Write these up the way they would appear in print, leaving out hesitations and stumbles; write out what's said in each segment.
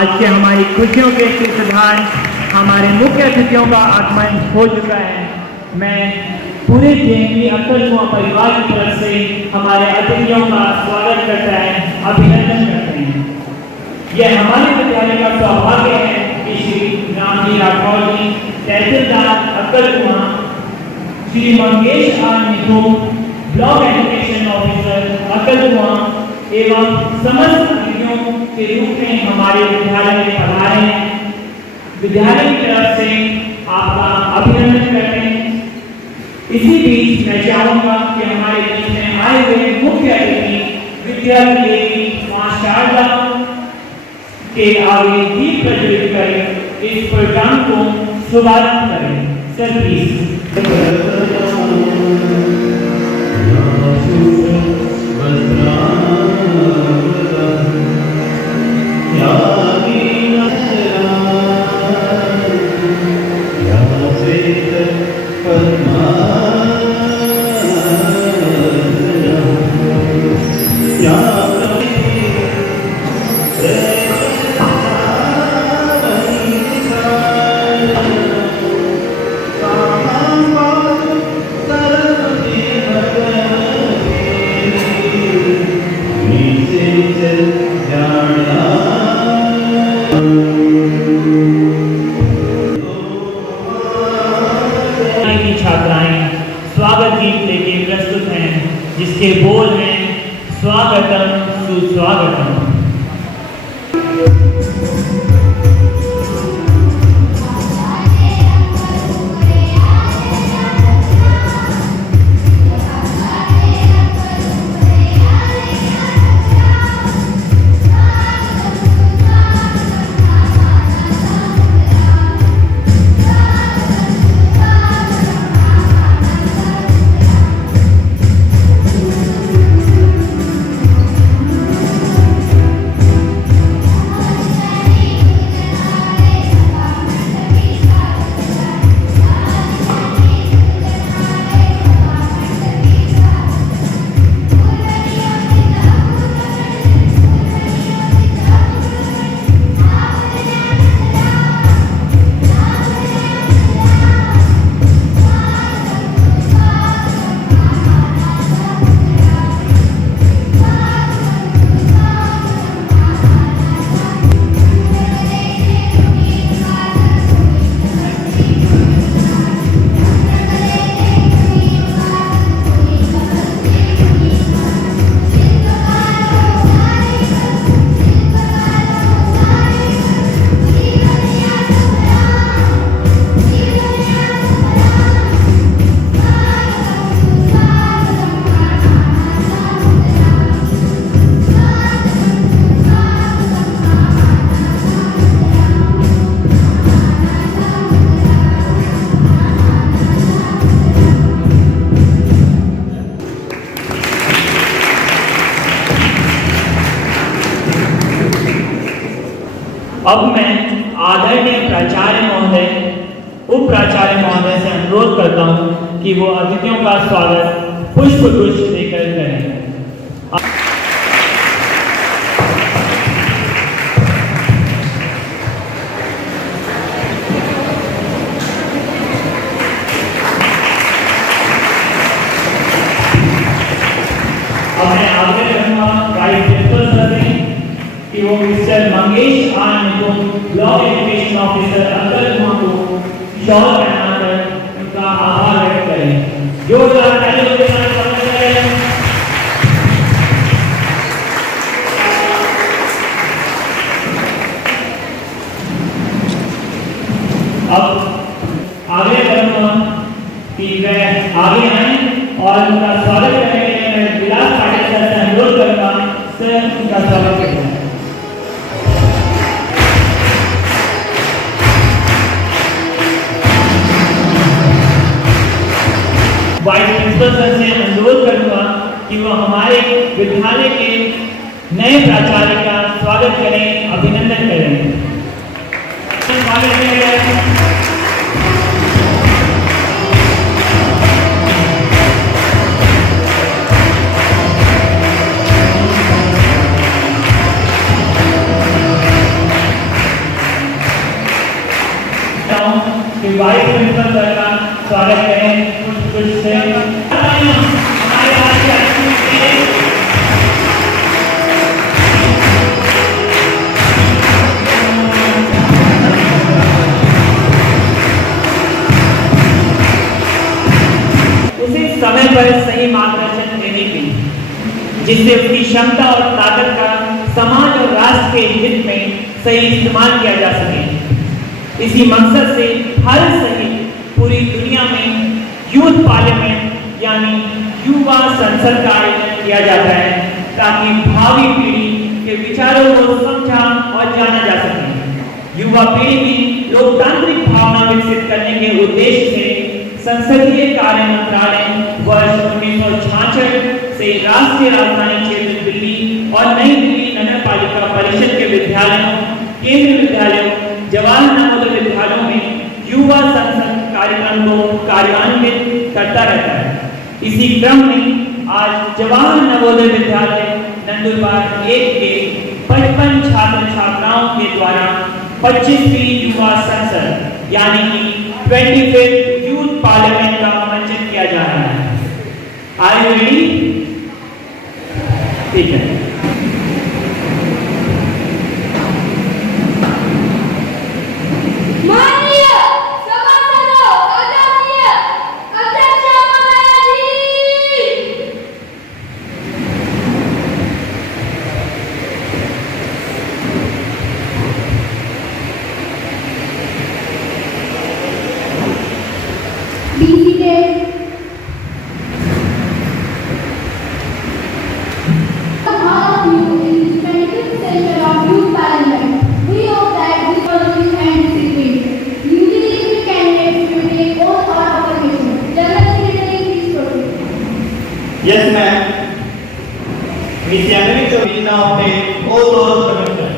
आज के हमारी खुशियों के सिलसिलेदार हमारे मुख्य अतिथियों का आगमन हो चुका है। मैं पूरे जेएनवी अब्दुल कुआं परिवार की तरफ से हमारे अतिथियों का स्वागत करता है, अभिनंदन करते हैं। यह हमारे विद्यालय का सौभाग्य है कि श्री रामजी राठौर जी, तहसीलदार Abdul Kuan, Shri Mangesh R Nikum, block education officer Abdul Kuan एवं समस्त अतिथियों के रूप में हमारे विद्यालय में पधारे हैं। विद्यालय की तरफ से आपका अभिनंदन करते हैं। इसी बीच मैं चाहूंगा कि हमारे बीच में आए हुए मुख्य अतिथि विद्यार्थी देवी मां शारदा के आगे दीप प्रज्वलित कर इस प्रोग्राम को शुभारंभ करें। Sir please. छात्राएं स्वागत गीत लेके प्रस्तुत हैं, जिसके बोल हैं स्वागतम सुस्वागतम। अब मैं आदरणीय प्राचार्य महोदय, उप प्राचार्य महोदय से अनुरोध करता हूं कि वो अतिथियों का स्वागत पुष्प गुच्छ देकर करें। अब मैं आगे करूंगा वाइस प्रिंसिपल सर से कि वो mister Mangesh R Nikum, block education officer Abdul Kuan को शॉल पहनाकर उनका आभार व्यक्त करें। जोरदार तालियों के साथ स्वागत करें। अब आगे करूंगा कि वह आगे आए और उनका स्वागत करने के लिए मैं विलास पाटिल सर से अनुरोध करूंगा। सर उनका स्वागत करें। वाइस प्रिंसिपल सर से अनुरोध करूंगा कि वह हमारे विद्यालय के नए प्राचार्य का स्वागत करें, अभिनंदन करें। स्वागत करें। कि वाइस प्रिंसिपल सर का स्वागत करें कुछ से। हमारे आज की एक्टिविटी उसे समय पर सही मार्गदर्शन देने की, जिससे उसकी क्षमता और ताकत का समाज और राष्ट्र के हित में सही इस्तेमाल किया जा सके। इसी मकसद से भारत सहित पूरी दुनिया में यूथ पार्लियामेंट यानी युवा संसद का आयोजन किया जाता है, ताकि भावी पीढ़ी के विचारों को समझा और जाना जा सके। युवा पीढ़ी में लोकतांत्रिक भावना विकसित करने के उद्देश्य से संसदीय कार्य मंत्रालय वर्ष 1966 से राष्ट्रीय राजधानी क्षेत्र दिल्ली और नई दिल्ली नगर पालिका परिषद के विद्यालयों, केंद्रीय विद्यालयों, जवाहर नवोदय विद्यालयों में युवा संसद कार्यक्रम को कार्यान्वित करता रहता है। इसी क्रम में आज जवाहर नवोदय विद्यालय नंदुरबार 1 के 55 छात्र छात्राओं के द्वारा 25वीं युवा संसद यानी कि 25th यूथ पार्लियामेंट का आयोजन किया जा रहा है। Are you ready? ठीक है। Yes, ma'am. Miss Yamini to be now take all those permission.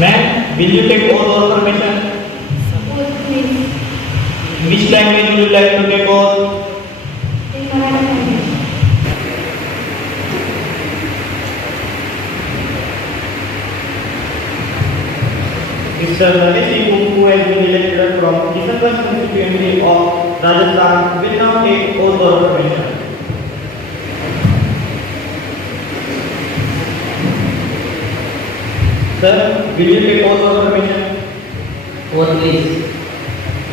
Ma'am, will you take all those permission? Which language would you like to take all? Mr. Ramesh who has been elected from December constituency of Rajasthan will now take oath of permission. Sir, will you take oath of permission? Oath, please.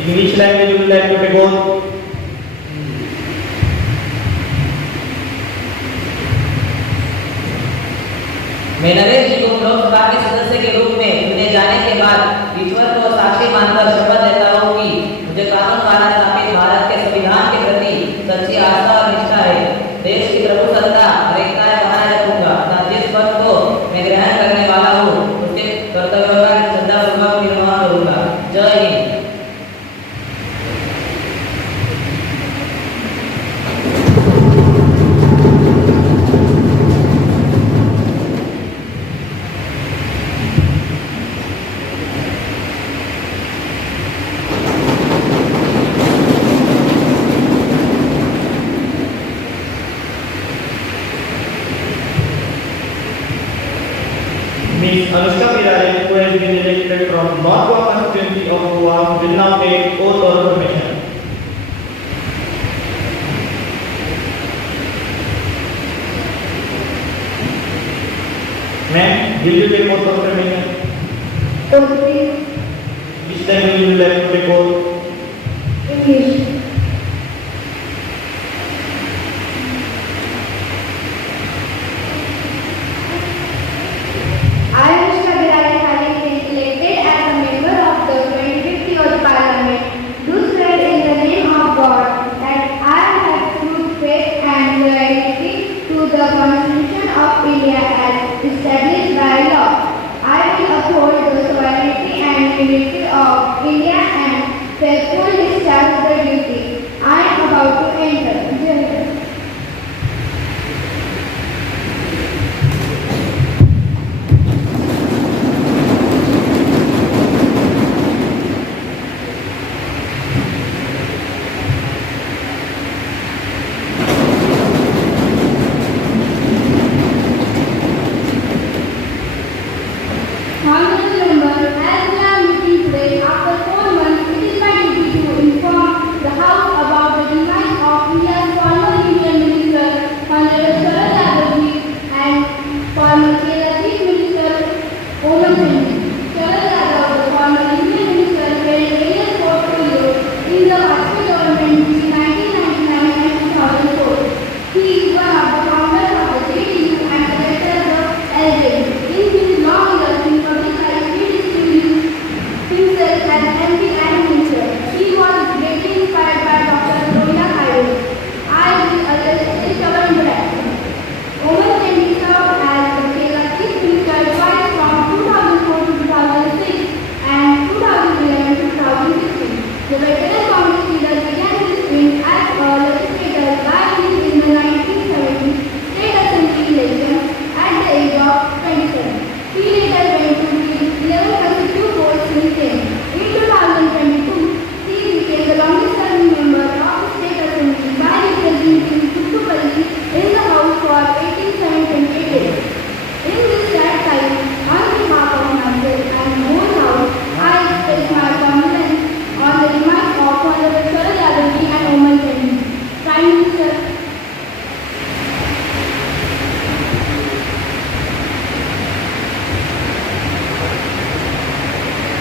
In which language would you like to take oath? मैं नरेश जी को लोकसभा के सदस्य के रूप में चुने जाने के बाद ईश्वर को साक्षी मानकर शपथ लेता हूँ कि मुझे कानून द्वारा स्थापित भारत के संविधान के प्रति सच्ची आस्था और निष्ठा है। देश की प्रभुसत्ता और एकता बनाए रखूंगा तथा जिस पद को मैं ग्रहण करने वाला हूँ उसके कर्तव्यों का श्रद्धापूर्वक निर्वहन करूंगा। जय Hind. Miss Anushka Pirare, who has been elected from North Goa constituency of Goa, will now take oath of permission. Ma'am, will you take oath of permission? Oath, please. Which language would you like to take oath? English. I, Anushka Pirare, having been elected as a member of the 25th Youth Parliament, do swear in the name of God that I have true faith and loyalty to the Constitution of India as established by law. I will uphold the sovereignty and unity of India and faithfully discharge the duty I am about to enter.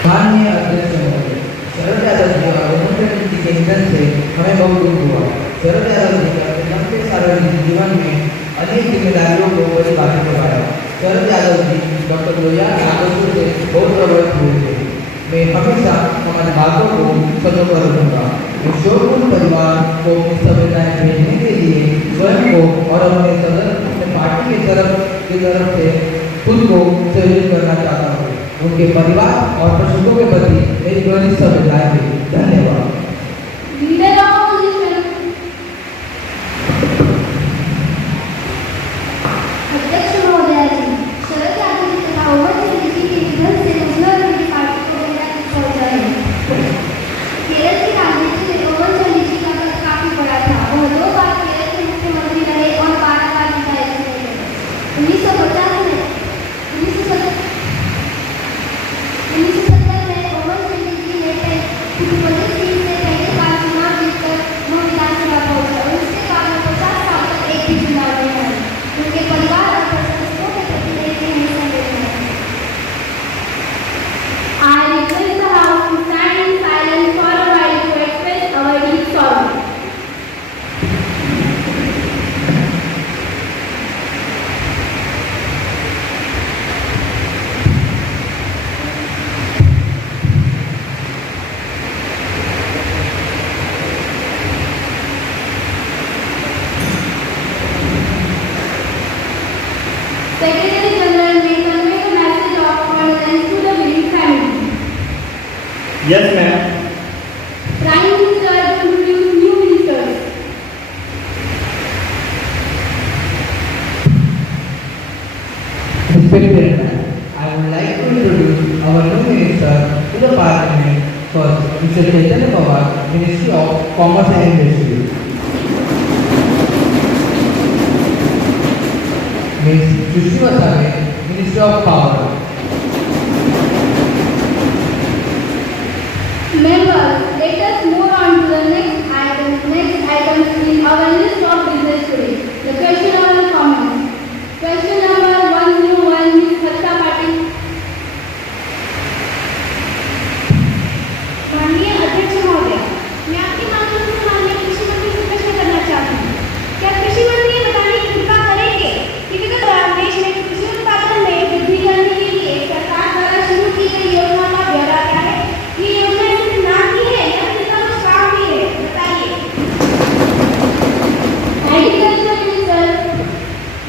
माननीय अध्यक्ष महोदय, शरद यादव जी और मुख्यमंत्री के निधन से हमें बहुत दुख हुआ। शरद यादव जी ने अपने लंबे सार्वजनिक जीवन में अनेक जिम्मेदारियों को बड़ी बातें निभाया। शरद यादव जी डॉक्टर लोहिया के आदर्शों से बहुत प्रभावित हुए थे। मैं हमेशा हमारे बातों को सजो कर रखूँगा। मैं शोरगुल परिवार को अपनी संवेदनाएं भेजने के लिए स्वयं को और अपने पार्टी की तरफ से खुद को सहयोग करना चाहता हूँ। उनके परिवार और प्रशंसकों के प्रति मेरी गहरी संवेदनाएं हैं। धन्यवाद। Leader of opposition. अध्यक्ष महोदय जी, शरद यादव जी तथा ओवैसी जी के निधन से मुस्लिम पार्टी को गहरा दुख पहुंचा है। केरल की राजनीति में ओवैसी जी का पद काफी बड़ा था। वह 2 बार केरल के मुख्यमंत्री रहे और 12 बार विधायक रहे। 1970 में ओवैसी जी ने पुदुचेरी सीट से पहली बार चुनाव जीतकर विधानसभा पहुंचा और उसके बाद 50 साल तक एक भी चुनाव नहीं हारे। उनके परिवार और प्रशंसकों के प्रति मेरी हमेशा निवेदन है। I request the House to stand in silence for a while to express our deep sorrow. Secretary General may convey the message of condolence to the bereaved family. Yes, ma'am. Prime Minister to introduce new ministers. Respected man, I would like to introduce our new minister to the Parliament. First, Mr. Chaitanya Pawar, Ministry of Commerce and Industry. Ms. Sushma Swarup, Minister of Power. Members, let us move on to the next item in our list of business today. The question number comments. Question number 101, Ms. Hatta Patil. माननीय अध्यक्ष महोदय, मैं आपके माध्यम से माननीय कृषि मंत्री से प्रश्न करना चाहती हूँ। क्या कृषि मंत्री ये बताने की कृपा करेंगे कि विगत दौरान देश में कृषि उत्पादन में वृद्धि करने के लिए सरकार द्वारा शुरू की गई योजना का ब्यौरा क्या है? ये योजना किस नाम की है या किसका कुछ काम भी है? बताइए। Agriculture minister.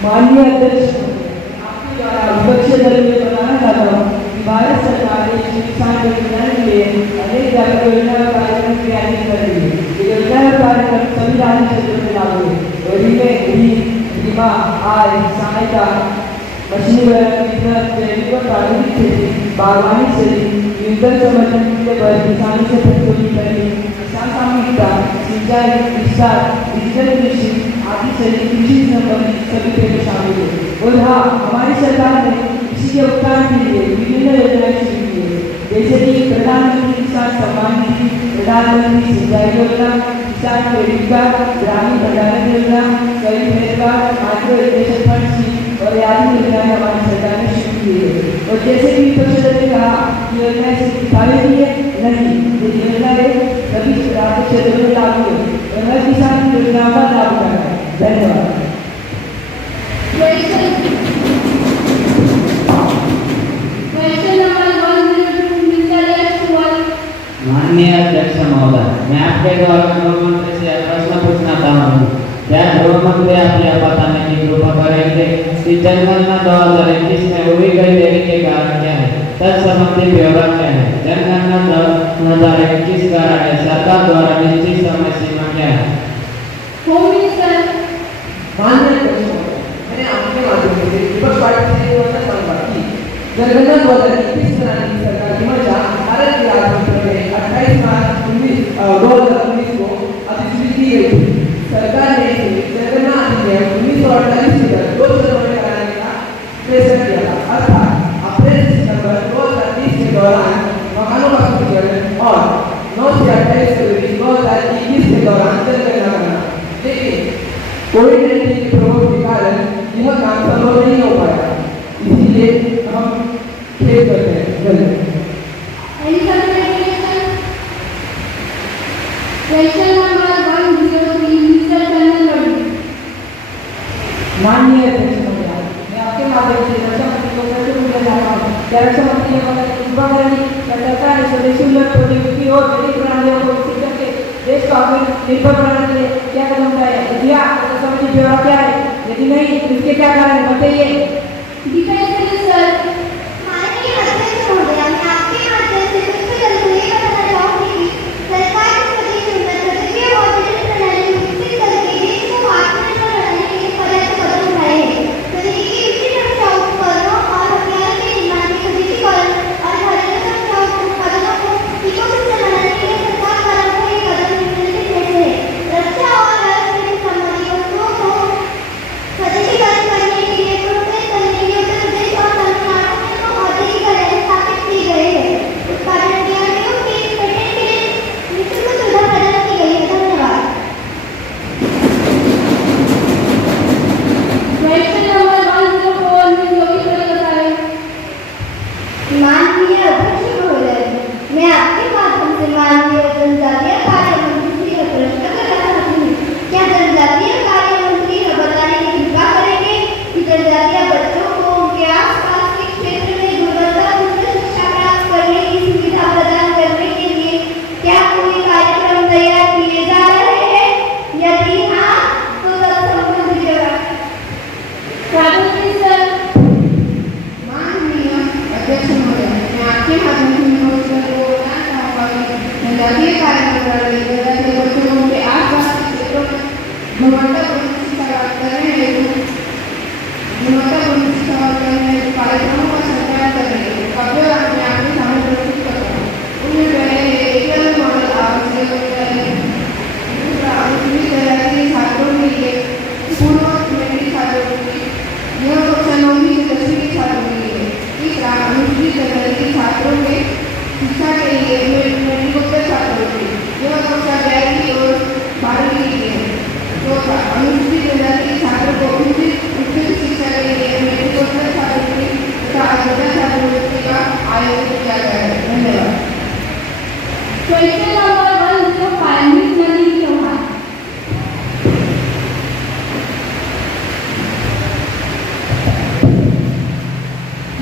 माननीय अध्यक्ष महोदय, आपके द्वारा विपक्षी दल में बताना चाहता हूँ कि भारत सरकार देश में किसान के कल्याण के लिए अनेक जागरूक योजना और कार्यक्रम क्रियान्वित कर रही है। ये योजना और कार्यक्रम सभी राज्य क्षेत्रों में लागू है और इनमें बीमा, आय सहायता, मशीनी वितरण, जैविक और प्राकृतिक खेती, बागवानी खेती, न्यूनतम समर्थन मूल्य पर किसानों से फसलों की खरीद, किसान सामूहिकता, सिंचाई, विस्तार, डिजिटल कृषि आदि सहित कृषि संबंधित सभी पहलू शामिल है। और हाँ, हमारी सरकार ने कृषि के उत्थान के लिए विभिन्न योजनाएं शुरू की है, जैसे कि प्रधानमंत्री किसान सम्मान निधि, प्रधानमंत्री सिंचाई योजना, किसान क्रेडिट कार्ड, ग्रामीण भंडारण योजना, गरीब health card, micro irrigation fund scheme और आदि योजनाएं हमारी सरकार ने शुरू की है। और जैसे कि विपक्षी दल ने कहा कि योजनाएं सिर्फ दिखावे की है, नहीं, ये योजनाएं सभी राज्य क्षेत्रों में लागू है और हर किसान की योजनाओं का लाभ उठाना है। धन्यवाद। Question number 102, Mr. Yashwal. माननीय अध्यक्ष महोदय, मैं आपके द्वारा गृह मंत्री से प्रश्न पूछना चाहता हूँ। क्या गृह मंत्री आप यह बताने की कृपा करेंगे कि जनगणना 2021 में हुई गई देरी के कारण क्या है? तत्संबंधी ब्यौरा क्या है? जनगणना 2021 का सरकार द्वारा निश्चित समय सीमा क्या है? Home minister. माननीय अध्यक्ष महोदय, मैंने आपके माध्यम से विपक्ष पार्टी से प्रश्न मांगा कि जनगणना 2021 बनाने की सरकार की मंशा भारत के राज्य में 28 मार्च 2019 को अधिसूचित की गई थी। सरकार ने जनगणना अधिनियम 1948 के तहत 2 चरणों में कराने का फैसला किया था, अर्थात अप्रैल से सितंबर 2030 के दौरान मकानों का सूचीकरण और 9 से 28 फरवरी 2021 के दौरान जनगणना करना। लेकिन कोविड-19 के प्रभाव के कारण यह काम संभव नहीं हो पाया, इसीलिए हम खेद करते हैं। धन्यवाद। रक्षा मंत्री ने बताया कि युवा करनी सरकार ने स्वदेशी उन्नत प्रौद्योगिकी और जैविक प्रणालियों को विकसित करके देश को आत्मनिर्भर बनाने के लिए क्या कदम उठाए हैं? यदि हाँ तो समझिए ब्यौरा क्या है, यदि नहीं तो इसके क्या कारण है, बताइए। डिफेंस मिनिस्टर माननीय अध्यक्ष महोदय, मैं आपके माध्यम से सबसे पहले ये बताना चाहूंगी कि सरकार ने स्वदेशी उन्नत प्रौद्योगिकी और जैविक प्रणाली को विकसित करके देश को आत्मनिर्भर बनाने के लिए पर्याप्त कदम उठाए हैं। प्रौद्योगिकी विभिन्न रक्षा उपकरणों और हथियारों के निर्माण के स्वदेशीकरण और घरेलू रक्षा उत्पादनों को इकोसिस्टम बनाने के लिए सरकार द्वारा उठाए गए कदम निम्नलिखित में से है। रक्षा और एरोस्पेस संबंधी वस्तुओं को स्वदेशीकरण करने के लिए प्रोत्साहित करने के लिए उत्तर प्रदेश और तमिलनाडु में 2 औद्योगिक घराने स्थापित किए गए हैं। उत्पादन प्रक्रियाओं के पेटेंट के लिए निःशुल्क सुविधा प्रदान की गई है। धन्यवाद। क्वेश्चन नंबर 104 में योगी सर बताएं। माननीय अध्यक्ष महोदय, मैं आपके माध्यम से माननीय जनजातीय कार्य मंत्री से यह प्रश्न करना चाहती हूँ, क्या जनजातीय कार्य मंत्री यह बताने की कृपा करेंगे कि जनजातीय बच्चों को उनके आसपास के क्षेत्र में गुणवत्तापूर्ण शिक्षा प्राप्त करने की सुविधा प्रदान करने के लिए क्या कोई कार्यक्रम तैयार किए जा रहे हैं? यदि हाँ तो तत्संबंधी ब्यौरा। माननीय अध्यक्ष महोदय, मैं आपके माध्यम से नमस्कार को बताना चाहूँगा कि जनजातीय कार्य मंत्रालय जनजातीय बच्चों को उनके आसपास के क्षेत्रों में गुणवत्तापूर्ण शिक्षा प्राप्त करने हेतु कार्यक्रमों का संचालन कर रही है। अब जो मैं आपके सामने प्रस्तुत करता हूँ उनमें पहले एशियन मॉडल आवश्यक है। दूसरा अनुसूचित जनजाति छात्रों के लिए पूर्व मेरी छात्रों के लिए यह कक्षा 9वीं से 10वीं के छात्रों के लिए। तीसरा अनुसूचित जनजाति छात्रों के शिक्षा के लिए मेट्रिकोत्तर छात्रों के लिए यह कक्षा 11वीं और 12वीं के लिए। चौथा अनुसूचित जनजाति छात्रों को उच्च शिक्षा के लिए मेट्रिकोत्तर छात्रवृत्ति तथा अयोध्या छात्रवृत्ति का आयोजन किया गया है। धन्यवाद। क्वेश्चन नंबर 105 मिस नदी चौहान।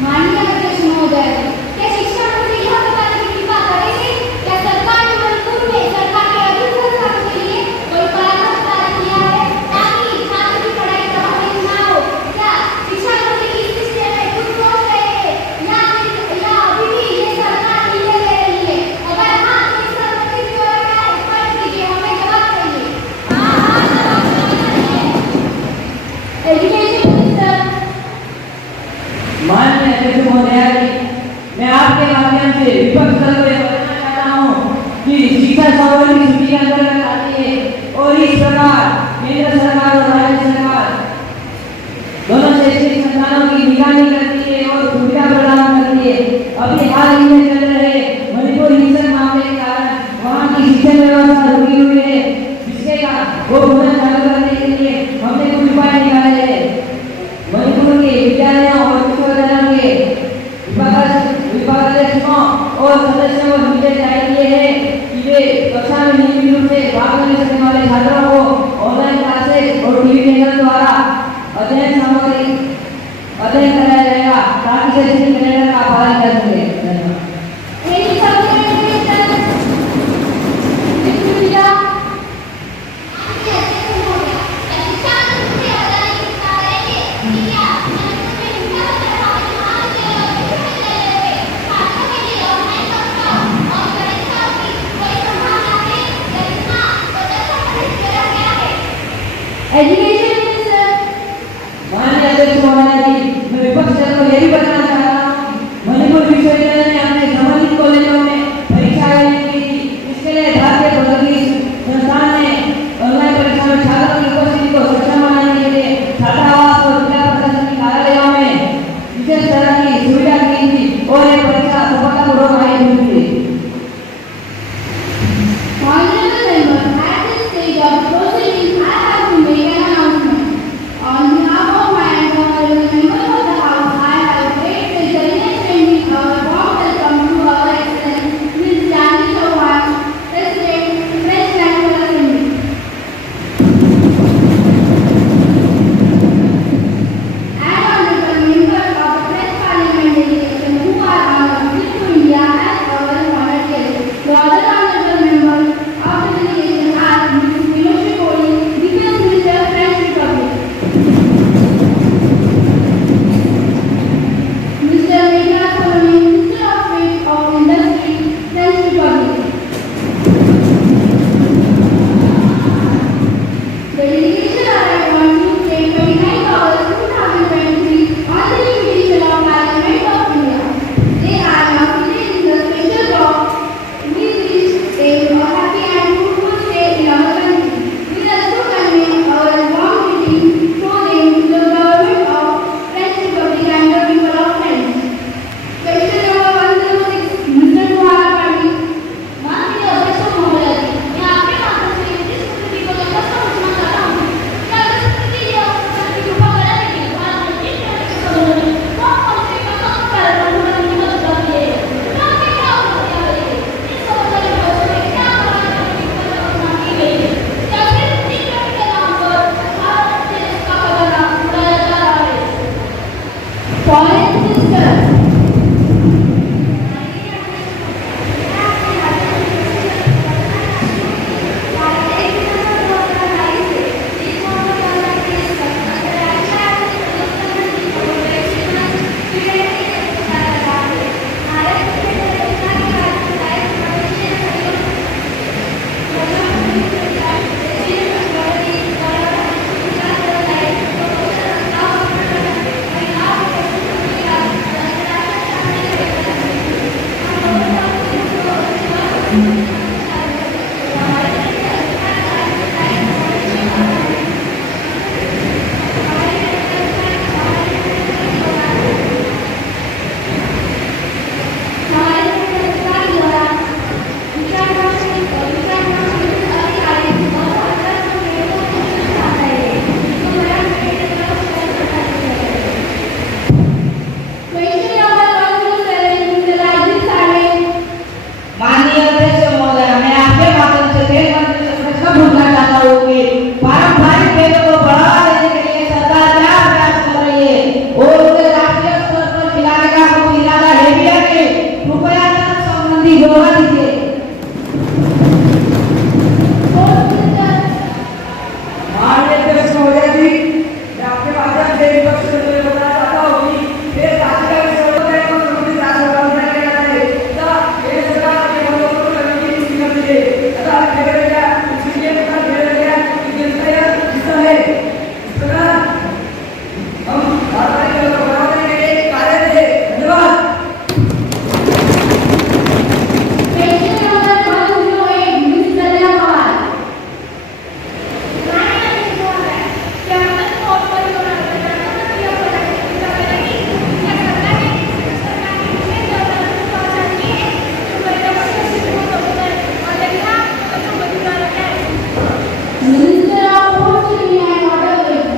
माननीय अध्यक्ष महोदय, क्या शिक्षा मंत्री यह बताने की कृपा करेंगे क्या सरकार ने मणिपुर में सरकार के अधीन संस्थानों के लिए कोई परामर्श कार्य किया है ताकि छात्र की पढ़ाई प्रभावित न हो? क्या शिक्षा मंत्री इस विषय में कुछ सोच रहे हैं या अभी भी ये सरकार ढीले ले रही है? अगर हाँ तो इस संबंधित ब्यौरा क्या है, स्पष्ट कीजिए, हमें जवाब चाहिए। एजुकेशन मिनिस्टर माननीय अध्यक्ष महोदय जी, मैं आपके माध्यम से विपक्ष दल को बताना चाहता हूँ कि शिक्षा संबंधी सूची के अंतर्गत आती है और इस प्रकार केंद्र सरकार और राज्य सरकार दोनों शैक्षणिक संस्थानों की निगरानी करती है और सुविधा प्रदान करती है। अभी हाल ही में चल रहे मणिपुर हिंसक मामले के कारण वहाँ की शिक्षण व्यवस्था रुकी हुई है, जिसके कारण वो पुनः चालू करने के लिए हमने कुछ उपाय निकाले हैं। मणिपुर के विद्यालयों और विश्वविद्यालयों के विभागाध्यक्षों और सदस्यों को निर्देश जारी किए हैं कि वे कक्षा में नियमित रूप से भाग ले सकने वाले छात्रों को ऑनलाइन क्लासेस और टीवी चैनल द्वारा अध्ययन कराया जाएगा ताकि शैक्षणिक कैलेंडर का पालन कर सके। एजुकेशन मिनिस्टर माननीय अध्यक्ष महोदय जी, मैं विपक्ष दल को यही बताना चाहता हूँ, मणिपुर विश्वविद्यालय ने अपने संबंधित कॉलेजों में परीक्षा आयोजित की थी। इसके लिए भारतीय प्रौद्योगिकी संस्थान ने ऑनलाइन परीक्षा में छात्रों की उपस्थिति को सक्षम बनाने के लिए छात्रावास और जिला प्रशासनिक कार्यालयों में विशेष तरह की सुविधा की थी और ये परीक्षा सफलतापूर्वक आयोजित हुई थी। Honorable members, at this stage of proceedings, I have to make an announcement. On behalf of my honorable members of the House, I have great pleasure in extending our warm welcome to our Excellency Ms. Janani Chauhan, President, Press National Assembly. And honorable members of the Press Foreign sisters. माननीय अध्यक्ष महोदय, मैं आपके माध्यम से खेल मंत्री से प्रश्न पूछना चाहता हूँ कि पारंपरिक खेलों को बढ़ावा देने के लिए सरकार क्या प्रयास कर रही है और उन्हें राष्ट्रीय स्तर पर खिलाने का कुछ इरादा है भी या नहीं? कृपया तब संबंधी विवरण दीजिए। माननीय अध्यक्ष महोदय जी, मैं आपके माध्यम से विपक्ष को ये बताना चाहता हूँ कि खेल राज्य का विषय होता है और संबंधित राज्य का विषय किया जाता है। तथा खेल सरकार के बलों को करने की नीति करती है। तथा खेल गया, इसलिए तथा खेल गया, खेल का हिस्सा है। इस प्रकार हम भारतीय खेलों को बढ़ावा देने के लिए कार्य करें। धन्यवाद। Minister of Forestry and Waterways.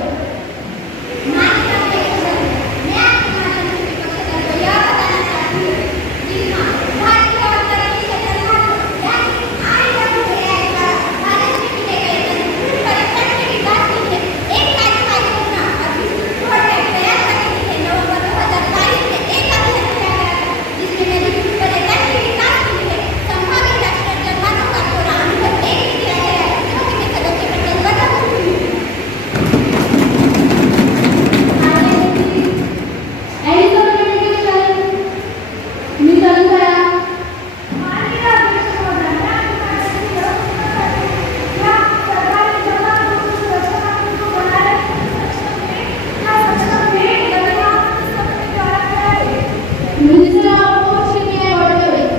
Minister of Forestry and Waterways.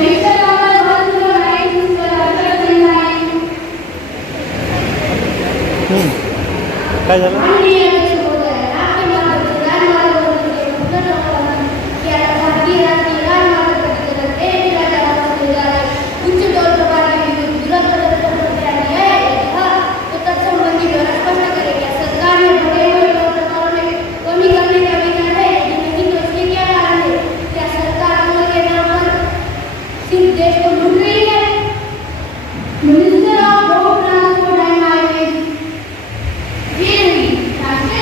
Minister number 109, Mr. Arshad Singh. काय झालं? माननीय अध्यक्ष महोदय, आपके माध्यम से राजमार्ग मंत्री को सूचना चाहता हूं कि भारतीय राष्ट्रीय राजमार्ग प्राधिकरण एक राज्य आवास योजना उच्च टोल प्रभार के विरुद्ध विरोध प्रदर्शन करते आ रही है तो तत्संबंधी विवरण स्पष्ट करेगा। सरकार ने बढ़े हुए टोल प्रभारों में कमी करने का विचार है, लेकिन नहीं तो इसके क्या कारण है? क्या सरकार टोल के नाम पर सिर्फ देश को लूट रही है? Minister of road transport and highways, राष्ट्रीय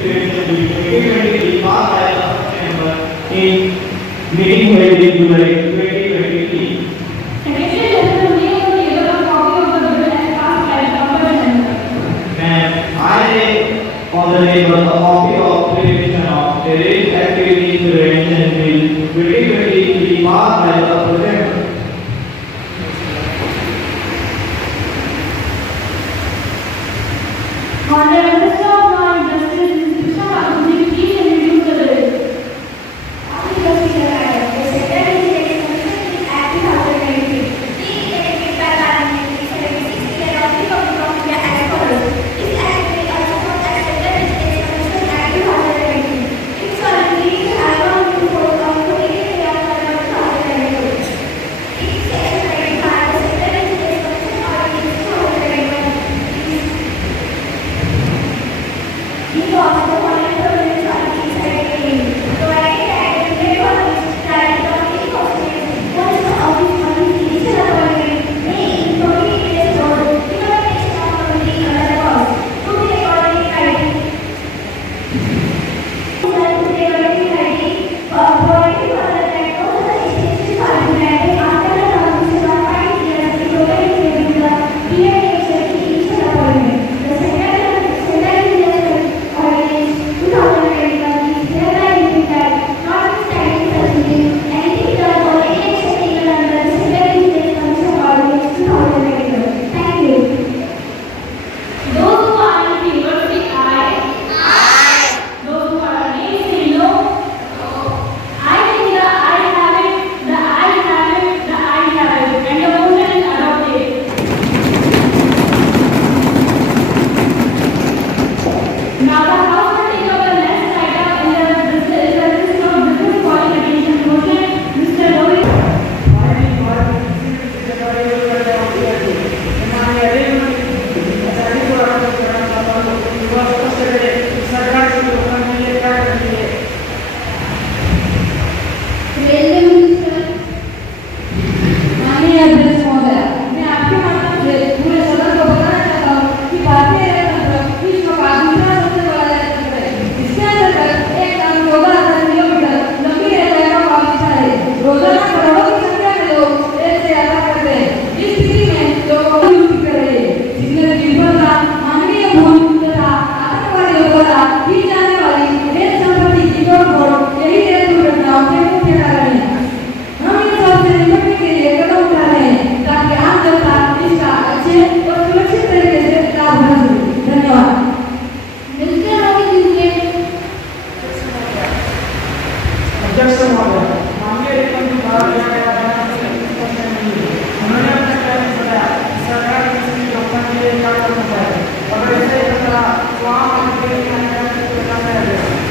creation bill 2020 passed by the Assembly member in meeting held in July 2023. Secretary has made available a copy of the bill and passed by the Assembly member. And I lay on the table a copy of presentation of terrorist activities prevention bill 2023 passed by the Assembly member. Honorable Minister of Law and Justice, Mr. Krishna Babuji, please introduce the bill. Article the Secretary of State Commission Act 2023. Being enacted by Parliament in 76 year of the Republic of India as follows. This Act may also known as Secretary of State Commission Act 2023. It currently is allowed to force on 28 years of 2022. It is enacted by the Secretary of State Commission Ordinance 2021. He was the following provisions are decided provided that the member of this that the office once the office of his initial appointment may in 28 days or implementation of committee under the laws to be recorded in writing. Provided for that all the extension parliament after the transition of 5 years to provide during the period of the initial appointment. The Secretary Ordinance 2021 is hereby removed that notwithstanding such meeting, anything done or any action taken under the Secretary of State Commission Ordinance 2021. Thank you. Those who are in favor say aye. Aye. Those who are against say no. I think the ayes have it, the ayes have it, the ayes have it, and the motion is adopted. Now the House will take up the next item in the list of business calling attention motion. Mr. Rohit. Railway minister माननीय अध्यक्ष महोदय, मैं आपके माध्यम से पूरे सदन को बताना चाहता हूँ कि भारतीय रेलवे विश्व का दूसरा सबसे बड़ा रेलवे है। इसके अंतर्गत एक लाख 14,000 किलोमीटर लंबी रेलगाड़ियों का विस्तार है। रोजाना करोड़ों की संख्या में लोग रेल से यात्रा करते हैं। इस स्थिति में लोगों को युक्त कर रही है, जिसमें निर्भरता मानवीय भूल तथा आतंकवादियों द्वारा की जाने वाली रेल संपत्ति की तोड़फोड़ यही रेल दुर्घटनाओं के मुख्य कारण है। हम इन सबसे निपटने के लिए कदम उठा रहे हैं ताकि आम जनता इसका अच्छे और सुरक्षित तरीके से लाभ उठा सके। धन्यवाद। मिनिस्टर रोहित इंडियन अध्यक्ष महोदय, माननीय रिपोर्ट में कहा गया है उन्होंने अपने पहले में बताया कि सरकार किसी भी रोकने के लिए क्या कर सकता है। अगर ऐसा ही होता तो आम आदमी के लिए क्या करना है।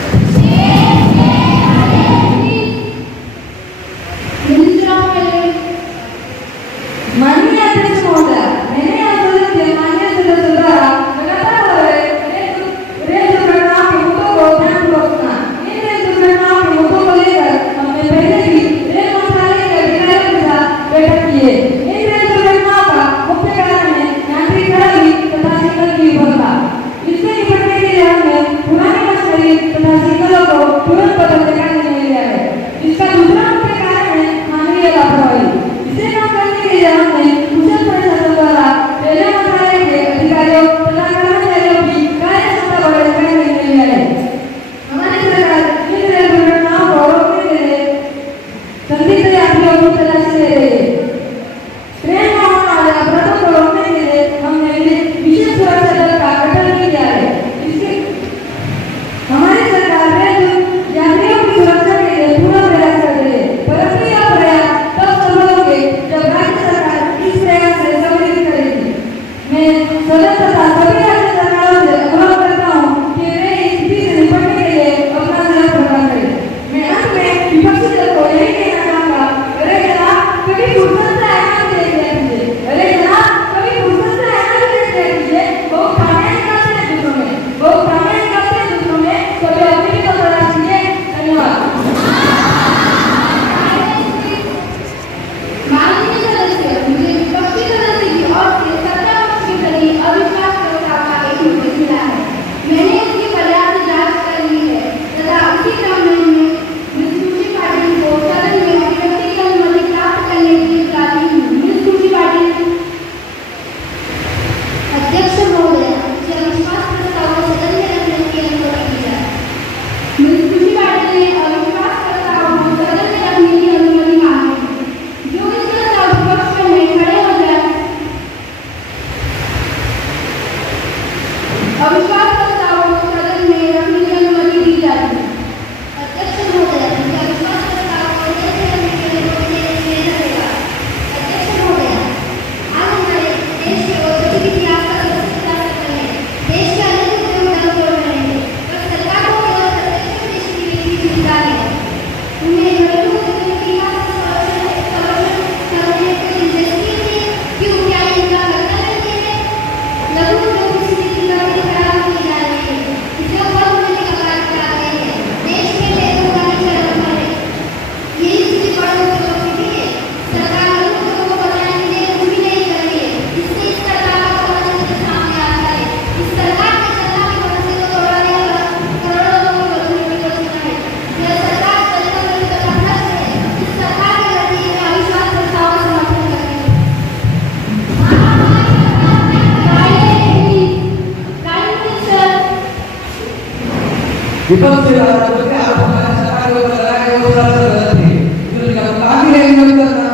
विपक्ष से बात करते हैं, आप हमारे सरकार को लगाए वो सब गलत है। जो काफी नहीं करना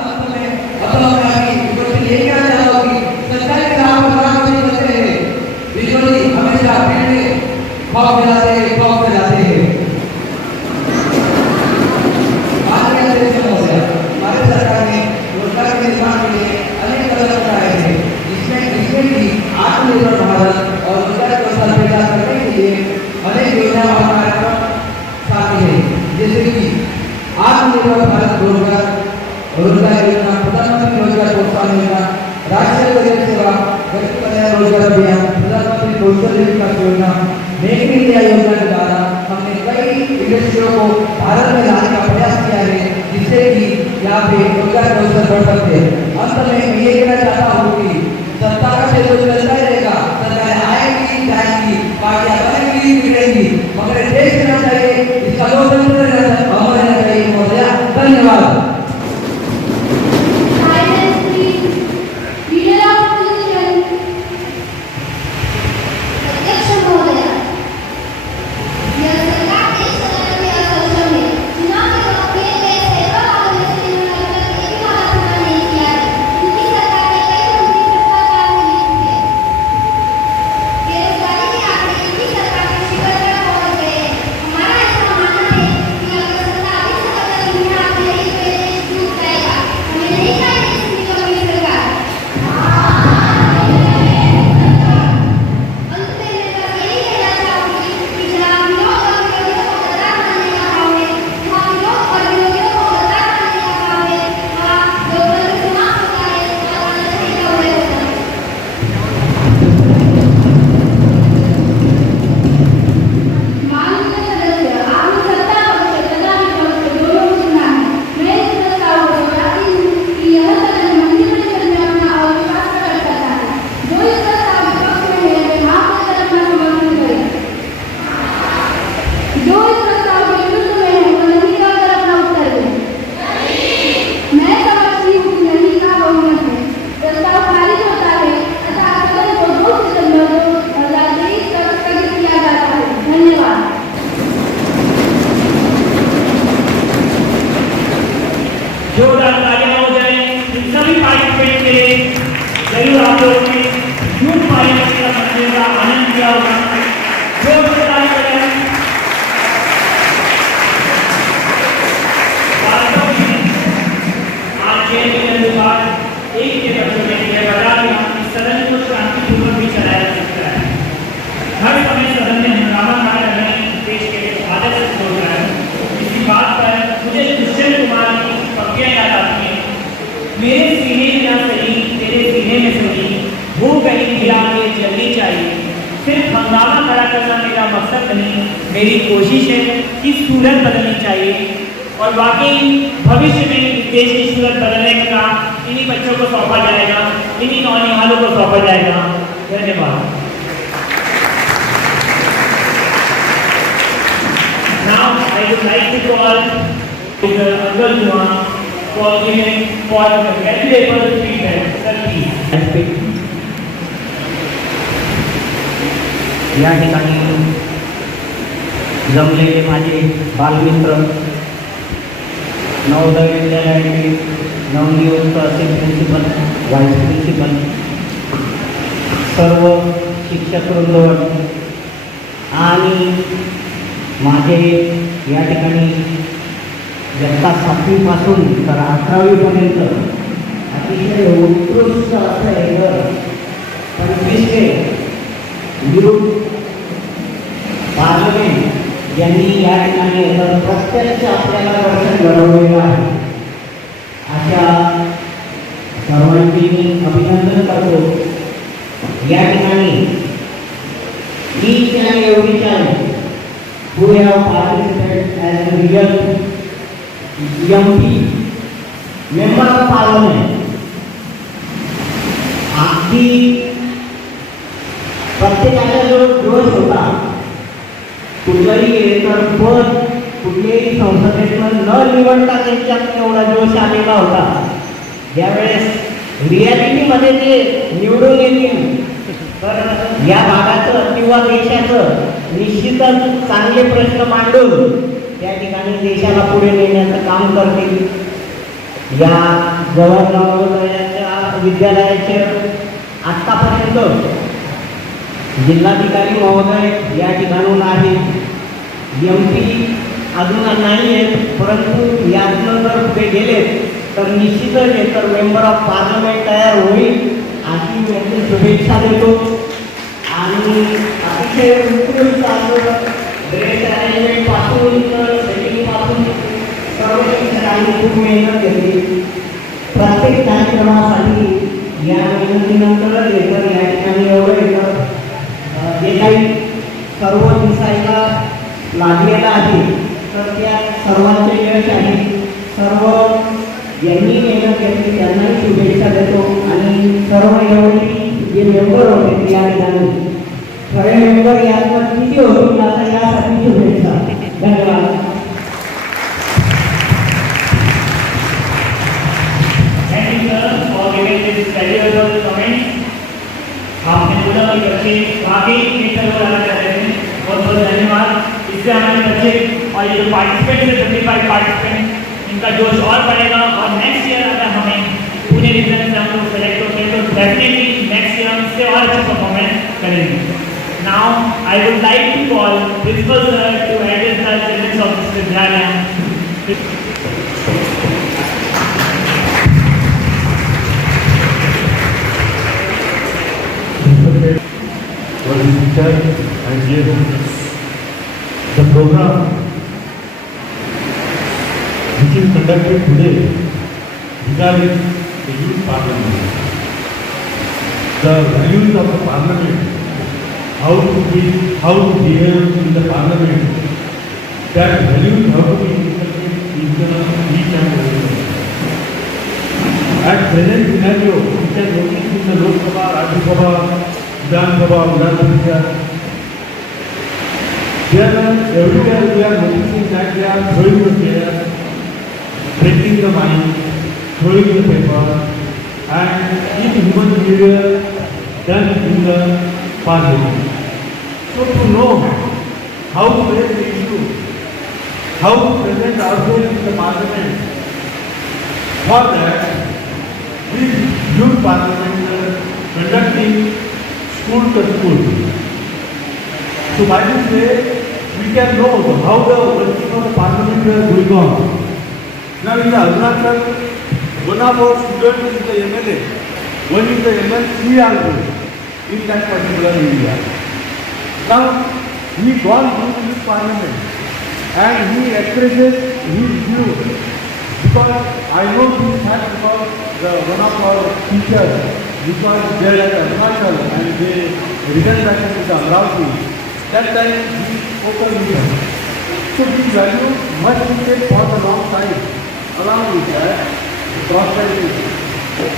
अंत में अपना अपनी विपक्ष ये क्या चाहता हो कि सच्चाई के नाम पर बड़ा नहीं करते हैं, बिल्कुल हमेशा भीड़ में खौफ फैलाते हैं। भारतीय अध्यक्ष महोदय, हमारे सरकार ने रोजगार के निर्माण के लिए अनेक कदम उठाए हैं, जिसमें कि आत्मनिर्भर भारत और रोजगार को अवसर पैदा करने के लिए अनेक योजना और कार्यक्रम शामिल है, जैसे कि आत्मनिर्भर भारत रोजगार योजना, प्रधानमंत्री रोजगार प्रोत्साहन योजना, राष्ट्रीय गरीब सेवा, गरीब कल्याण रोजगार अभियान, प्रधानमंत्री कौशल विकास योजना, मेक इन इंडिया योजना के द्वारा हमने कई इंडस्ट्रियों को भारत में लाने का प्रयास किया है, जिससे कि यहाँ पे रोजगार के अवसर बढ़ सकते हैं। अंत में मैं ये कहना चाहता हूँ कि सत्ता का क्षेत्र चलता ही रहेगा, सरकारें आएंगी जाएंगी, पार्टियां बनेंगी बिगड़ेंगी, मगर देश रहना चाहिए, इसका लोकतंत्र अमर रहना चाहिए। महोदय धन्यवाद। Silence, please. Leader of opposition. अध्यक्ष महोदय, यह सरकार देश चलाने में असक्षम है। चुनाव के वक्त किए गए सैकड़ों वादों में से उन्होंने अब तक एक भी वादा पूरा नहीं किया है। उनकी सरकार के कई मंत्री भ्रष्टाचार में लिप्त हैं। बेरोजगारी के आंकड़े इनकी सरकार के शिखर पर पहुंच गए हैं। हमारा ऐसा मानना है कि अगर सत्ता अभी से अगर इन्हें हाथ में नहीं तो ये देश डूब जाएगा। हमें नहीं चाहिए इसकी कमी सरकार। अंत में मैं बस यही कहना चाहूंगी कि जहाँ विरोध और विरोधियों को गद्दार बनाने का काम है, जहाँ विरोध और विरोधियों को गद्दार बनाने का काम है, वहाँ लोकतंत्र समाप्त होता है और गणतंत्र का उदय होता है। माननीय सदस्य, आपने सत्ता पक्ष तथा विपक्ष दोनों को सुना है। मैं इस प्रस्ताव को दोहराती हूँ कि यह सदन मंत्रिपरिषद में अपना अविश्वास प्रकट करता है। जो इस प्रस्ताव विपक्ष में है वे हाथ देकर अपना समर्थन करें। जो इस प्रस्ताव के विरुद्ध में है वो नहीं कहकर अपना उत्तर दें। मैं समझती हूँ कि नहीं का बहुमत है। प्रस्ताव खारिज होता है तथा सदन को 2 सितंबर 2023 तक स्थगित किया जाता है। धन्यवाद। जोरदार तालियां हो जाए इन सभी पार्टिसिपेंट के लिए। जरूर आप लोगों ने यूथ पार्लियामेंट का बनने का आनंद किया होगा। जोर से ताली बजाएं। वास्तव में आज के दिन के बाद एक के बच्चों ने यह बता दिया कि सदन को शांतिपूर्वक भी चलाया जा सकता है। हर समय सदन में हंगामा ना करने देश के आदत से बोल रहा है। इसी बात पर मुझे दुष्यंत कुमार की पंक्तियां याद आती हैं। मेरे सीने में ना सही तेरे सीने में सही, वो कहीं गिरा के जलनी चाहिए। सिर्फ हंगामा खड़ा करना मेरा मकसद नहीं, मेरी कोशिश है कि सूरत बदलनी चाहिए। और वाकई भविष्य में इस देश की सूरत बदलने का काम इन्हीं बच्चों को सौंपा जाएगा, इन्हीं नौनिहालों को सौंपा जाएगा। धन्यवाद। Now I would like to call Mr. Angal Dua for the congratulatory speech. Sir, please. या ठिकाणी जमलेले माझे बालमित्र, नवोदय विद्यालयाचे नवनियुक्त असे प्रिन्सिपल, व्हाईस प्रिन्सिपल, सर्व शिक्षक वृंद आणि माझे या ठिकाणी इयत्ता 7वीपासून तर 11वीपर्यंत अतिशय उत्कृष्ट असं एक 25 युथ पार्लमेंट यांनी या ठिकाणी प्रत्यक्ष आपल्याला दर्शन घडवलेलं आहे। अशा सर्वांची मी अभिनंदन करतो। या ठिकाणी each and every child who have participated as a real MP, member of parliament, अगदी प्रत्येकाचा जो जोश होता, कुठलंही तर पद कुठल्याही संसदेतून न निवडता त्यांच्यात एवढा जोश आलेला होता। ज्यावेळेस रियालिटीमध्ये ते निवडून येतील तर या भागाचं किंवा देशाचं निश्चितच चांगले प्रश्न मांडून त्या ठिकाणी देशाला पुढे नेण्याचं काम करतील. या जवाहरलाल नवोदयाच्या विद्यालयाचे आत्तापर्यंत जिल्हाधिकारी महोदय या ठिकाणून आहेत, MP अजून नाही आहेत, परंतु यातनं जर पुढे गेले तर निश्चितच तर मेंबर ऑफ पार्लमेंट तयार होईल अशी मी शुभेच्छा देतो. आणि अतिशय उत्कृष्ट असं ड्रेस अरेंजमेंट पासून तर सेटिंगपासून सर्व शिक्षकांनी खूप मेहनत घेतली. प्रत्येक कार्यक्रमासाठी या मेहनतीनंतरच येतं या ठिकाणी एवढं येतं. जे काही सर्व दिसायला लागलेलं आहे तर त्या सर्वांचे यश आहे. सर्व यांनी मेहनत घेतली त्यांनाही शुभेच्छा देतो. आणि सर्व एवढी जे मेंबर होते या ठिकाणी खरे मेंबर यात किती होतील आता यासाठी शुभेच्छा. धन्यवाद. Thank you sir for giving this valuable comment. आपने बोला कि बच्चे आगे एक तरफ आना चाहते हैं, बहुत बहुत धन्यवाद. इससे हमारे बच्चे और ये जो पार्टिसिपेंट है 25 पार्टिसिपेंट इनका जोश और बढ़ेगा. और नेक्स्ट ईयर अगर हमें पुणे रीजन से हम लोग सेलेक्ट होते हैं तो डेफिनेटली नेक्स्ट ईयर हम इससे और अच्छी परफॉर्मेंस करेंगे. Now I would like to call principal sir to address the children of this विद्यालय. for the teacher and dear the program which is conducted today regarding the youth parliament, the values of the parliament, how to behave in the parliament, that values have to be inculcated in each and every one. At present scenario, we can notice in the Lok Sabha, Rajya Sabha, Vidhan Sabha, Vidhan Parishad, everywhere we are noticing that they are throwing the chair, breaking the mic, throwing the paper, and each human behavior done in the parliament. So to know how to raise the issue, how to present ourselves in the parliament, for that, this youth parliament conducting school to school. So by this way, we can know how the working of the parliament is going on. Now in the Arunachal, one of our students is the MLA, one is the MLC also in that particular area. Now he gone through this parliament and he expresses his view. Because I know this fact because one of our teachers, because they are at Arunachal and they returned back to the Amravati, that time he spoke with them. So this value must be taken for the long time. Along with that, the prosperity,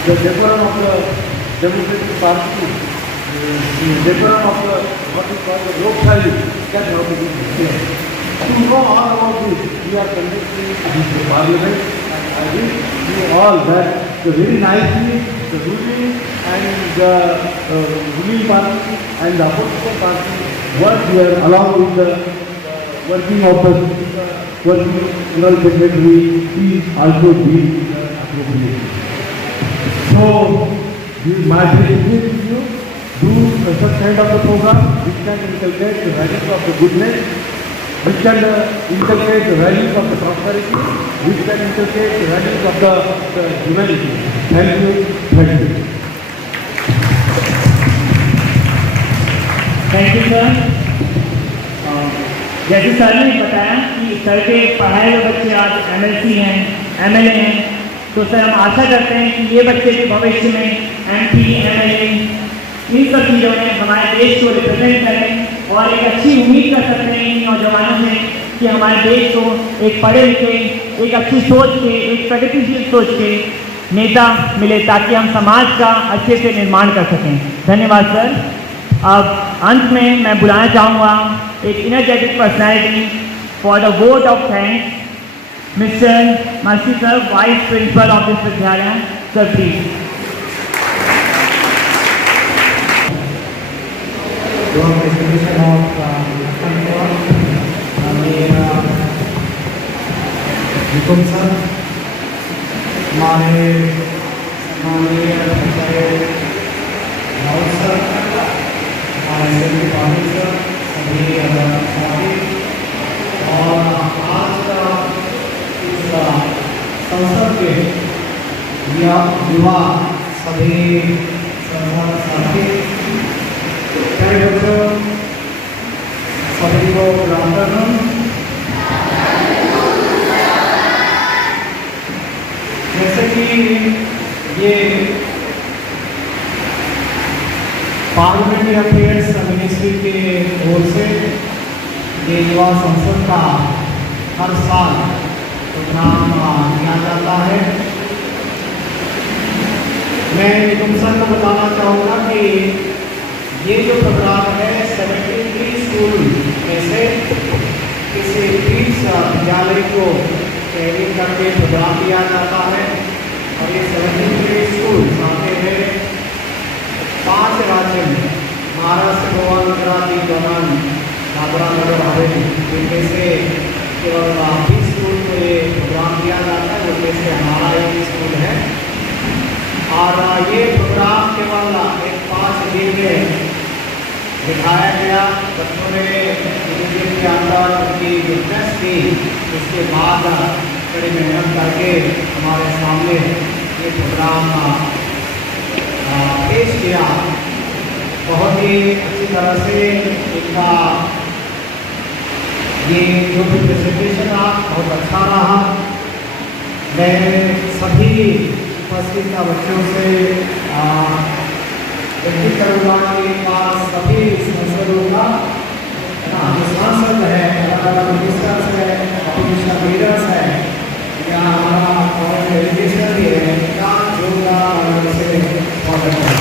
the development of the Democratic Party, the development of the what is called the Lok Sabha, that has to be there. To know all about this, we are conducting this parliament. I wish you all that the very nicely, the ruling and the ruling party and the opposition party work here along with the working of the working general secretary is also being appropriate. So, my suggestion to you, do such kind of the program which can inculcate the values of the goodness, which can inculcate the values of the prosperity, which can inculcate the values of the humanity. Thank you. Thank you. Thank you sir. जैसे sir ने बताया कि sir के पढ़ाए हुए बच्चे आज MLC हैं, MLA हैं, तो सर हम आशा करते हैं कि ये बच्चे भी भविष्य में MP, MLA इन सब चीज़ों में हमारे देश को रिप्रेजेंट करें और एक अच्छी उम्मीद कर सकते हैं इन नौजवानों से कि हमारे देश को एक पढ़े लिखे, एक अच्छी सोच के, एक प्रगतिशील सोच के नेता मिले ताकि हम समाज का अच्छे से निर्माण कर सकें. धन्यवाद सर. अब अंत में मैं बुलाना चाहूँगा एक energetic personality for the vote of thanks mister Mercy sir, vice principal of this विद्यालय. Sir please. your presentation of Nikam sir, हमारे माननीय पंचायत राउत सर, हमारे सेक्रेटरी पाटिल सर, सभी साथी और आज का इस संसद के युवा सभी संसद साथी प्यारे बच्चों, सभी को गुड आफ्टरनून। जैसे कि ये पार्लियामेंट्री अफेयर्स मिनिस्ट्री के ओर से ये युवा संसद का हर साल प्रोग्राम किया जाता है। मैं निकुम सर को बताना चाहूँगा कि ये जो प्रोग्राम है 73 स्कूल में से किसी 30 विद्यालय को ट्रेनिंग करके प्रोग्राम दिया जाता है और ये 73 स्कूल आते हैं 5 राज्यों में, महाराष्ट्र, गोवा, गुजरात, दमन, दादरा नगर हवेली, इनमें से केवल 20 स्कूल को ये प्रोग्राम दिया जाता है, उनमें से हमारा एक स्कूल है। और ये प्रोग्राम केवल एक 5 दिन में दिखाया गया, बच्चों ने दिन के अंदर उनकी फिटनेस की, उसके बाद बड़ी मेहनत करके हमारे सामने ये प्रोग्राम पेश किया। बहुत ही अच्छी तरह से इनका ये जो भी प्रेजेंटेशन रहा बहुत अच्छा रहा। मैं सभी उपस्थित बच्चों से विनती करूँगा कि सभी संसदों का जो सांसद है, अलग अलग मिनिस्टर्स है, ऑपोजिशन लीडर्स है या हमारा कॉलेज एजुकेशन भी है, क्या जोड़ा से स्वागत है।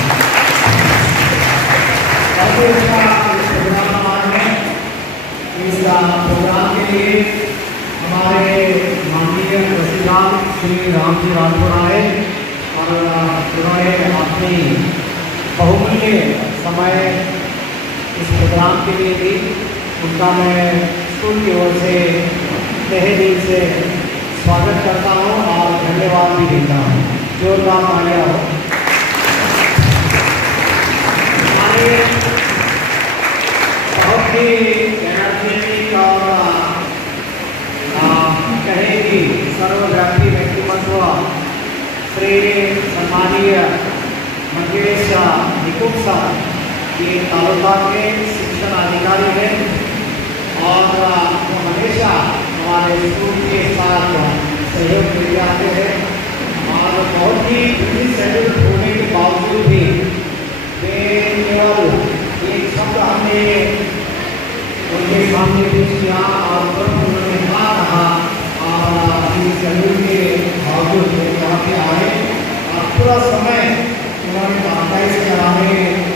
काफ़ी अच्छा प्रोग्राम आज है। इस प्रोग्राम के लिए हमारे माननीय प्रेसिडेंट श्री रामजी राठौर आए और उन्होंने अपनी बहुमूल्य समय इस प्रोग्राम के लिए दी। उनका मैं स्कूल की ओर से तहे दिल से स्वागत करता हूँ और धन्यवाद भी देता हूँ। जोरदार तालियां हो। हमारे बहुत ही एनर्जेटिक और कहेगी सर्वव्यापी व्यक्तिमत्व श्री सम्मानीय मंगेश निकुम सर, ये तालुका के शिक्षण अधिकारी हैं और वो हमेशा हमारे स्कूल के साथ सहयोग मिल जाते हैं और बहुत ही बिजी शेड्यूल होने के बावजूद भी वे केवल एक शब्द हमने उनके सामने पेश किया और उन्होंने कहा रहा और बिजी शेड्यूल के बावजूद वो यहाँ पे आए और पूरा समय उन्होंने बाकायदे से हमें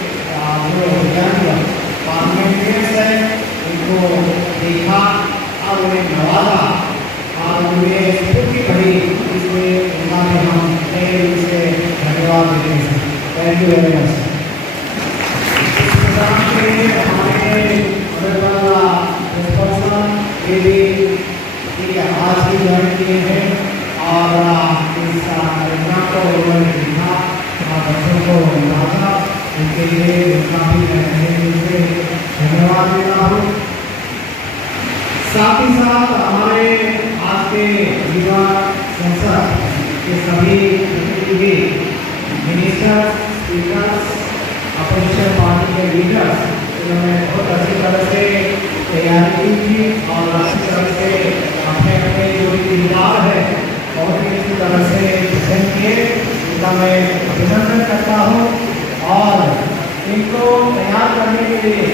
जो विज्ञान पार्लियामेंट्रियंस है उनको देखा और उन्हें नवाजा और उन्हें स्फूर्ति बढ़ी, इसलिए उनका भी हम से धन्यवाद देते हैं। Thank you very much. इस प्रोग्राम के हमारे ये भी आज ही ज्वाइन किए हैं और इस कार्यक्रम को उन्होंने देखा और बच्चों को नवाजा, उनके लिए उनका भी मैं धन्यवाद देता हूँ। साथ ही साथ हमारे आज के युवा संसद के सभी प्रतिनिधि, मिनिस्टर, स्पीकर्स, अपोजिशन पार्टी के लीडर्स, उन्होंने बहुत अच्छी तरह से तैयारी की थी और अच्छी तरह से अपने अपने जो भी किरदार है बहुत ही अच्छी तरह से प्रेजेंट किए। इनका मैं अभिनंदन करता हूँ और इनको तैयार करने के लिए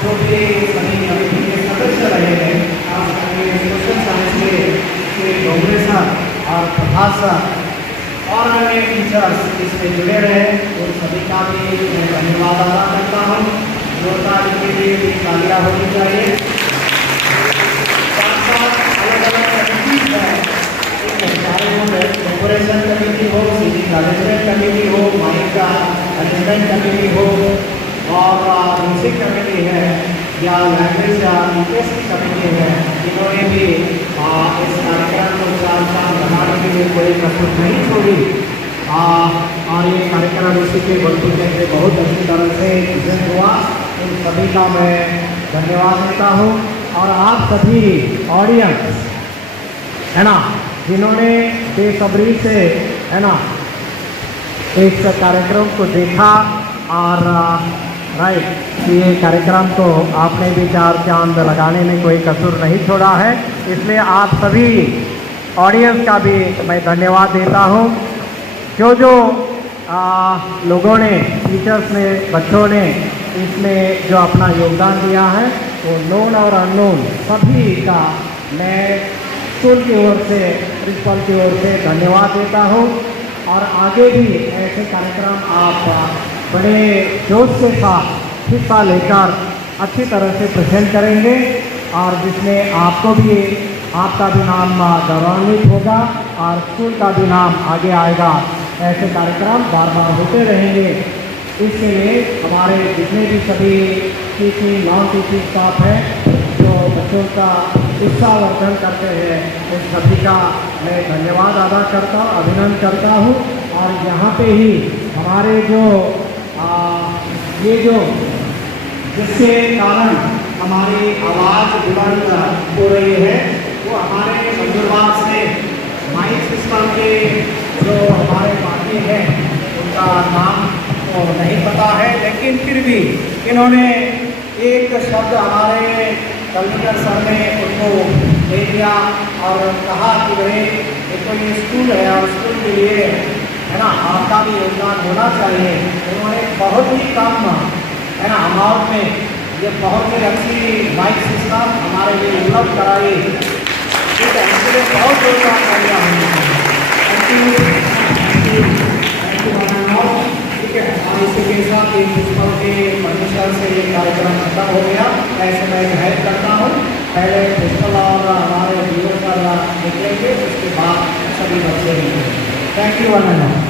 जो भी सभी कमेटी के सदस्य रहे हैं, खास करके सोशल साइंस के डोंगरे सर और प्रभात सर और अन्य टीचर्स इसमें जुड़े रहे, उन सभी का भी मैं धन्यवाद अदा करता हूँ। जोरदार के लिए भी तालियां होनी चाहिए। साथ साथ अलग अलग कमेटी है, चाहे वो डेकोरेशन कमेटी हो, सिटी मैनेजमेंट कमेटी हो, माइक का मैनेजमेंट कमेटी हो और म्यूजिक कमेटी है या लैंग्वेज या इंग्लिश की कमेटी है, इन्होंने भी इस कार्यक्रम को चार चांद लगाने के लिए कोई कसर नहीं छोड़ी। और ये कार्यक्रम इसी के बलबूते से बहुत अच्छी तरह से प्रेजेंट हुआ। उन सभी का मैं धन्यवाद देता हूँ। और आप सभी ऑडियंस है ना, जिन्होंने बेसब्री से है ना इस कार्यक्रम को देखा और राइट, ये कार्यक्रम को आपने भी चार चांद लगाने में कोई कसूर नहीं छोड़ा है, इसलिए आप सभी ऑडियंस का भी मैं धन्यवाद देता हूँ। जो लोगों ने, टीचर्स ने, बच्चों ने इसमें जो अपना योगदान दिया है, वो नोन और अननोन सभी का मैं स्कूल की ओर से, प्रिंसिपल की ओर से धन्यवाद देता हूँ। और आगे भी ऐसे कार्यक्रम आप बड़े जोश के साथ हिस्सा लेकर अच्छी तरह से प्रेजेंट करेंगे और जिसमें आपको भी, आपका भी नाम गौरवान्वित होगा और स्कूल का भी नाम आगे आएगा। ऐसे कार्यक्रम बार बार होते रहेंगे। इसके लिए हमारे जितने भी सभी टीचिंग, नॉन टीचिंग स्टाफ है जो बच्चों का उत्साहवर्धन करते हैं, उस सभी का मैं धन्यवाद अदा करता हूँ, अभिनंदन करता हूँ। और यहाँ पे ही हमारे जो ये जो जिसके कारण हमारी आवाज़ बुलंद हो रही है, वो हमारे नंदुरबार से माइक सिस्टम के जो हमारे पार्टी हैं, उनका नाम तो नहीं पता है, लेकिन फिर भी इन्होंने एक शब्द हमारे कलमिकर सर ने उनको दे दिया और कहा कि भाई देखो ये स्कूल है और स्कूल के लिए है ना आपका भी योगदान होना चाहिए। उन्होंने बहुत ही कम है ना अमाउंट में ये बहुत ही अच्छी माइक सिस्टम हमारे लिए उपलब्ध कराई। ठीक है, इसके लिए बहुत योगदान कर दिया हमने। थैंक यू ठीक है। और इसी के साथ प्रिंसिपल के परमिशन से ये कार्यक्रम खत्म हो गया। ऐसे मैं जाहिर करता हूँ, पहले प्रिंसिपल और हमारे व्यूअर पर निकलेंगे, उसके बाद सभी बच्चे निकलेंगे। Thank you one and all.